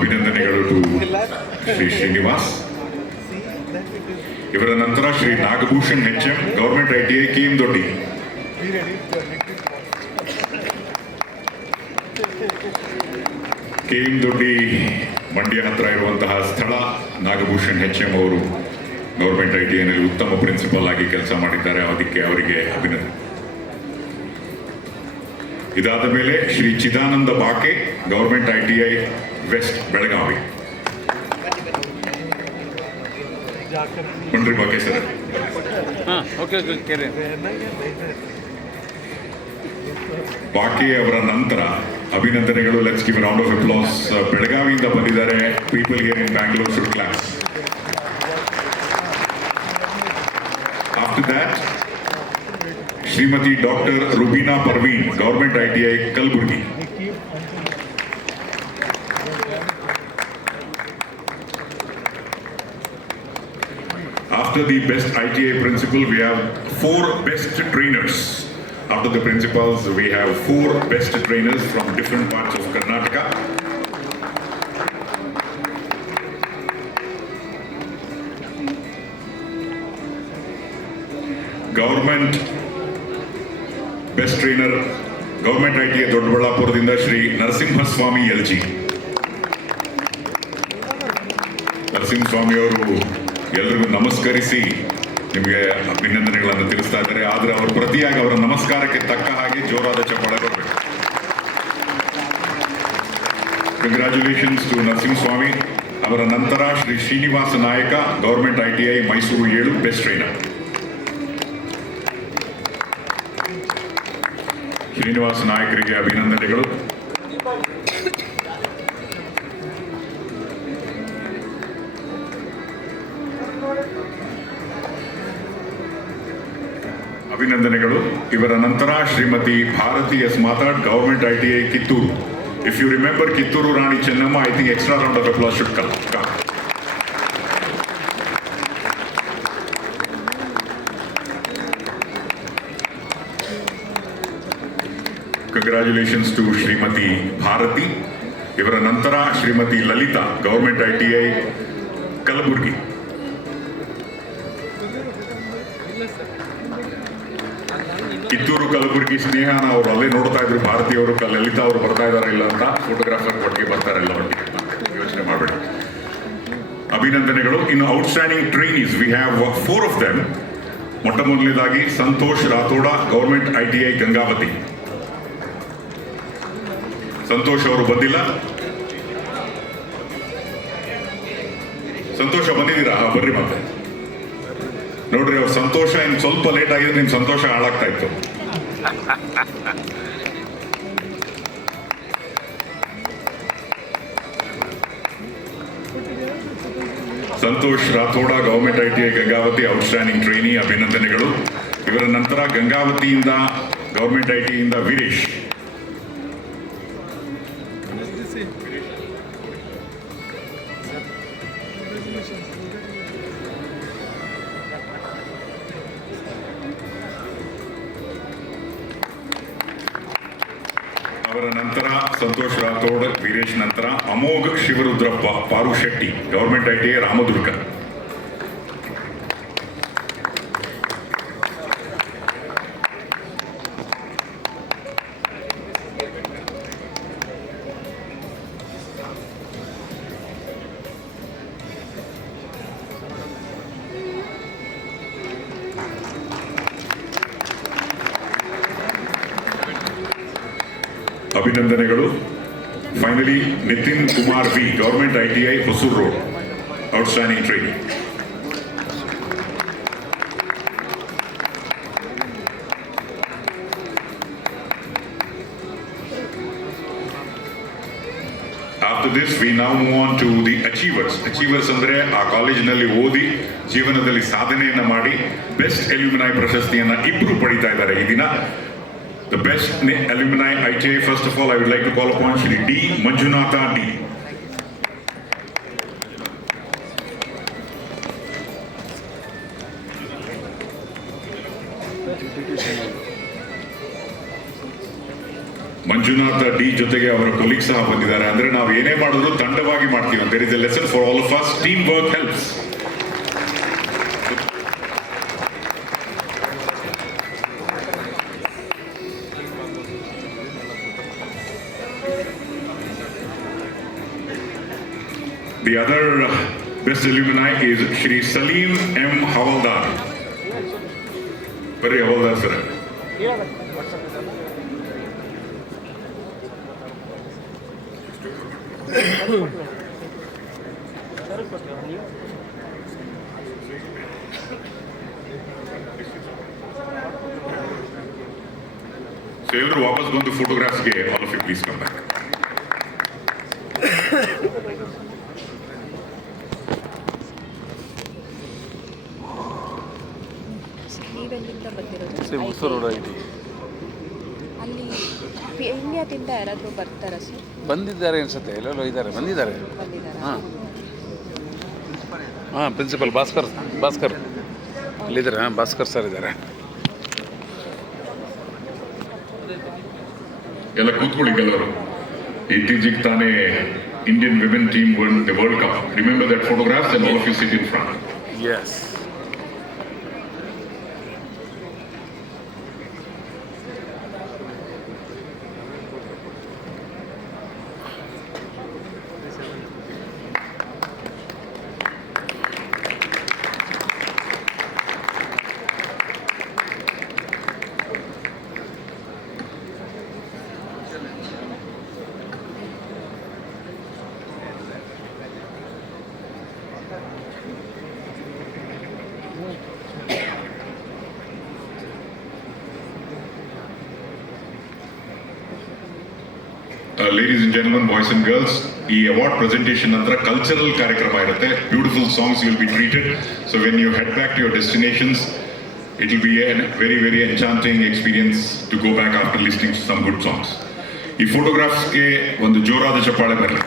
ಅಭಿನಂದನೆಗಳು ಟು ಶ್ರೀ ಶ್ರೀನಿವಾಸ್. ಇವರ ನಂತರ Shri Nagabhushan HM, government ITI KM ದೊಡ್ಡಿ. KM ದೊಡ್ಡಿ ಮಂಡ್ಯ ಹತ್ರ ಇರುವಂತಹ ಸ್ಥಳ. ನಾಗಭೂಷಣ್ HM ಅವರು ಗವರ್ಮೆಂಟ್ ITIನಲ್ಲಿ ಉತ್ತಮ ಪ್ರಿನ್ಸಿಪಲ್ ಆಗಿ ಕೆಲಸ ಮಾಡಿದ್ದಾರೆ, ಅದಕ್ಕೆ ಅವರಿಗೆ ಅಭಿನಂದನೆ. ಇದಾದ ಮೇಲೆ Shri Chidananda Bake, government ITI west Belagavi. ಬನ್ರಿ ಬಾಕೆ ಸರ್. ಬಾಕೆ ಅವರ ನಂತರ ಅಭಿನಂದನೆಗಳು. Let's give round of applause. ಬೆಳಗಾವಿಯಿಂದ ಬಂದಿದ್ದಾರೆ. People here in Bangalore should clap. After that Shrimati doctor Rubina Parveen, government ITI Kalaburgi. After the best ITI principal, we have 4 best trainers. After the principals, we have 4 best trainers from different parts of Karnataka. Government best trainer, Government ITI ದೊಡ್ಡಬಳ್ಳಾಪುರದಿಂದ Shri Narasimhaswamy LG. Narasimhaswamy ಅವರು ಎಲ್ಲರಿಗೂ ನಮಸ್ಕರಿಸಿ ನಿಮಗೆ ಅಭಿನಂದನೆಗಳನ್ನು ತಿಳಿಸ್ತಾ ಇದ್ದಾರೆ. ಆದರೆ ಅವರ ಪ್ರತಿಯಾಗಿ ಅವರ ನಮಸ್ಕಾರಕ್ಕೆ ತಕ್ಕ ಹಾಗೆ ಜೋರಾದ ಚಪ್ಪಾಳೆ ಬರಬೇಕು. Congratulations to Narasimhaswamy. ಅವರ ನಂತರ Shri Srinivasa Nayak, government ITI Mysuru 7, best trainer. Srinivasa ನಾಯಕರಿಗೆ ಅಭಿನಂದನೆಗಳು. ಅಭಿನಂದನೆಗಳು. ಇವರ ನಂತರ Shrimati Bharathi S Matad, government ITI Kittur. If you remember Kittur Rani Chennamma, I think extra round of applause should come. Congratulations to Shrimati Bharathi. ಇವರ ನಂತರ ಶ್ರೀಮತಿ ಲಲಿತಾ, ಗವರ್ಮೆಂಟ್ ITI ಕಲಬುರ್ಗಿ. ಕಿತ್ತೂರು ಕಲಬುರ್ಗಿ ಸ್ನೇಹನ ಅವರು ಅಲ್ಲೇ ನೋಡ್ತಾ ಇದ್ರು. ಭಾರತಿ ಅವರು ಲಲಿತಾ ಅವರು ಬರ್ತಾ ಇದಾರ ಇಲ್ಲ ಅಂತ, ಫೋಟೋಗ್ರಾಫರ್ ಒಟ್ಟಿಗೆ ಬರ್ತಾರಲ್ಲ ಒಟ್ಟಿಗೆ, ಯೋಚನೆ ಮಾಡಬೇಡಿ. ಅಭಿನಂದನೆಗಳು. ಇನ್ನು outstanding trainees we have 4 of them. ಮೊಟ್ಟ ಮೊದಲನೇದಾಗಿ ಸಂತೋಷ್ ರಾಥೋಡ, ಗವರ್ಮೆಂಟ್ ITI ಗಂಗಾವತಿ. ಸಂತೋಷ್ ಅವರು ಬಂದಿಲ್ಲ. ಸಂತೋಷ ಬಂದಿದ್ದೀರಾ? ಬರ್ರಿ ಮತ್ತೆ ನೋಡ್ರಿ. ಅವ್ರ ಸಂತೋಷ ಇನ್ನು ಸ್ವಲ್ಪ ಲೇಟ್ ಆಗಿದ್ರೆ ನಿಮ್ ಸಂತೋಷ ಹಾಳಾಗ್ತಾ ಇತ್ತು. Santosh Rathod, government ITI Gangavathi, outstanding trainee. ಅಭಿನಂದನೆಗಳು. ಇವರ ನಂತರ ಗಂಗಾವತಿಯಿಂದ, ಗವರ್ಮೆಂಟ್ ITI ಇಂದ ವೀರೇಶ್. ಅವರ ನಂತರ ಸಂತೋಷ್ ರಾಥೋಡ್, ವೀರೇಶ್ ನಂತರ ಅಮೋಘ್ ಶಿವರುದ್ರಪ್ಪ ಪಾರುಶೆಟ್ಟಿ, ಗವರ್ಮೆಂಟ್ ITI ರಾಮದುರ್ಗ. ಅಭಿನಂದನೆಗಳು. Finally Nitin Kumar V, government ITI Hosur road, outstanding training. After this, we now move on to the achievers. Achievers ಅಂದ್ರೆ ಆ ಕಾಲೇಜಿನಲ್ಲಿ ಓದಿ ಜೀವನದಲ್ಲಿ ಸಾಧನೆಯನ್ನ ಮಾಡಿ ಬೆಸ್ಟ್ ಅಲ್ಯೂಮಿನೈ ಪ್ರಶಸ್ತಿಯನ್ನ ಇಬ್ಬರು ಪಡಿತಾ ಇದ್ದಾರೆ ಈ ದಿನ. The best alumni ITI, first of all, I would like to call upon Shri D. Manjunatha D. Manjunatha Manjunath D ಜೊತೆಗೆ ಅವರ ಕೊಲೀಗ್ ಸಹ ಬಂದಿದ್ದಾರೆ. ಅಂದ್ರೆ ನಾವು ಏನೇ ಮಾಡಿದ್ರು ತಂಡವಾಗಿ ಮಾಡ್ತೀವಿ. There is a lesson for all of us. Team work helps. The other best alumni is Shri Salim M. Havaldar. Very Havaldar sir. So ಎಲ್ಲರೂ ವಾಪಸ್ ಬಂದು ಫೋಟೋಗ್ರಾಫ್ಸ್ಗೆ all of you please come back. ಅಲ್ಲಿ ಇಂಡಿಯಾದಿಂದ ಯಾರಾದರೂ ಬರ್ತಾರಾ ಸರ್? ಬಂದಿದ್ದಾರೆ ಅನ್ಸುತ್ತೆ, ಎಲ್ಲೆಲ್ಲೋ ಇದ್ದಾರೆ, ಬಂದಿದ್ದಾರೆ. ಹಾಂ ಪ್ರಿನ್ಸಿಪಲ್ ಭಾಸ್ಕರ್ ಅಲ್ಲಿದ್ದಾರೆ. ಭಾಸ್ಕರ್ ಸರ್ ಇದ್ದಾರೆ. ಎಲ್ಲ ಕೂತ್ಕೊಳ್ಳಿ ಕೆಲವರು. ಇತ್ತೀಚೆಗೆ ತಾನೇ Indian women team won the World Cup. Remember that photographs and all of you sit in front. Yes. Ladies and gentlemen, boys and girls, ಈ ಅವಾರ್ಡ್ ಪ್ರೆಸೆಂಟೇಷನ್ ನಂತರ ಕಲ್ಚರಲ್ ಕಾರ್ಯಕ್ರಮ ಇರುತ್ತೆ. Beautiful songs will be treated. So when you head back to your destinations, it will be a very very enchanting experience to go back after listening some good songs. ಈ ಫೋಟೋಗ್ರಾಫ್ಸ್ಗೆ ಒಂದು ಜೋರಾದ ಚಪ್ಪಾಳೆ ಬರಲಿ.